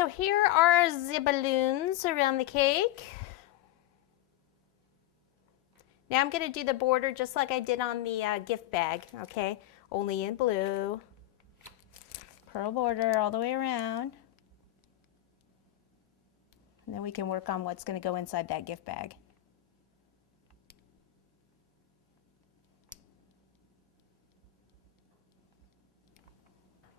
so here are the balloons around the cake. Now I'm going to do the border just like I did on the gift bag, okay? Only in blue. Pearl border all the way around. And then we can work on what's going to go inside that gift bag.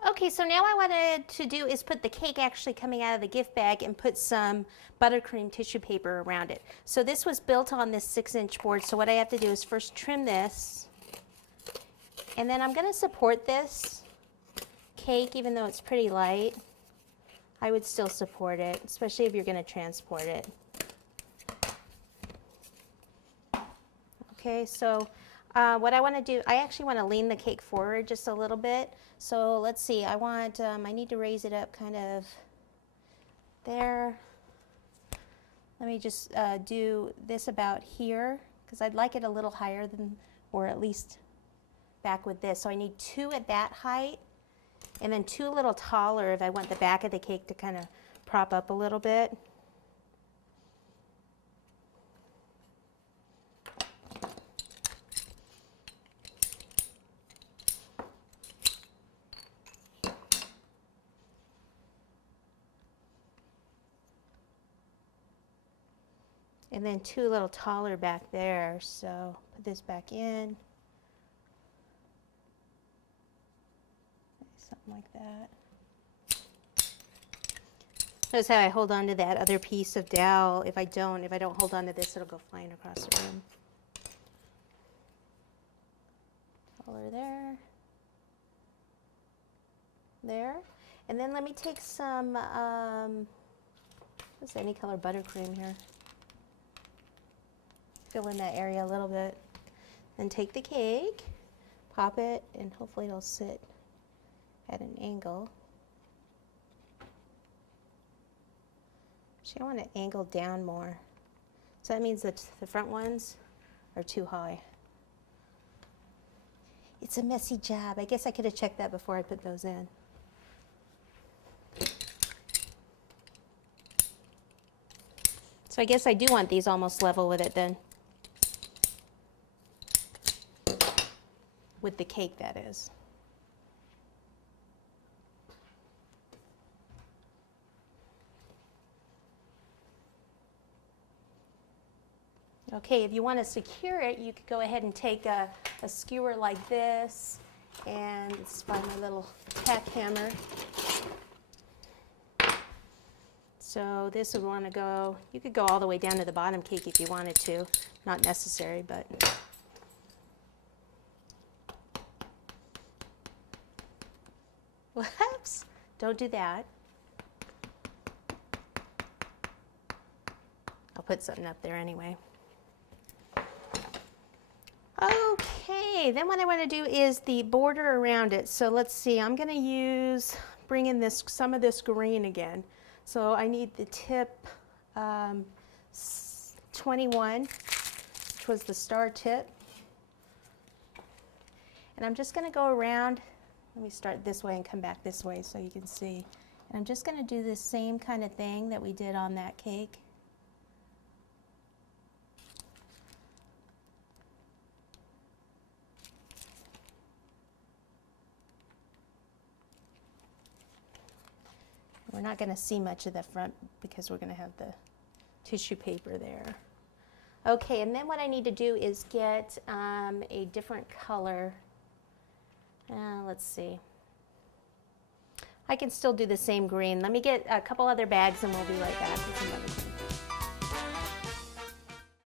Okay, so now I wanted to do is put the cake actually coming out of the gift bag and put some buttercream tissue paper around it. So this was built on this 6-inch board, so what I have to do is first trim this, and then I'm going to support this cake even though it's pretty light. I would still support it, especially if you're going to transport it. Okay, so what I want to do, I actually want to lean the cake forward just a little bit. So let's see, I need to raise it up kind of there. Let me just do this about here, because I'd like it a little higher than, or at least back with this. So I need 2 at that height, and then 2 a little taller if I want the back of the cake to kind of prop up a little bit. And then 2 a little taller back there, so put this back in. Something like that. Notice how I hold on to that other piece of dowel. If I don't hold on to this, it'll go flying across the room. Taller there. There. And then let me take some, what's any color buttercream here. Fill in that area a little bit. Then take the cake, pop it, and hopefully it'll sit at an angle. Actually, I want to angle down more. So that means that the front ones are too high. It's a messy job. I guess I could have checked that before I put those in. So I guess I do want these almost level with it then. With the cake, that is. Okay, if you want to secure it, you could go ahead and take a skewer like this, and it's by my little tack hammer. So this would want to go, you could go all the way down to the bottom cake if you wanted to. Not necessary, but. Whoops, don't do that. I'll put something up there anyway. Okay, then what I want to do is the border around it. So let's see, I'm going to bring in some of this green again. So I need the tip 21, which was the star tip. And I'm just going to go around. Let me start this way and come back this way so you can see. And I'm just going to do the same kind of thing that we did on that cake. We're not going to see much of the front because we're going to have the tissue paper there. Okay, and then what I need to do is get a different color. Let's see. I can still do the same green. Let me get a couple other bags and we'll be right back with some other things.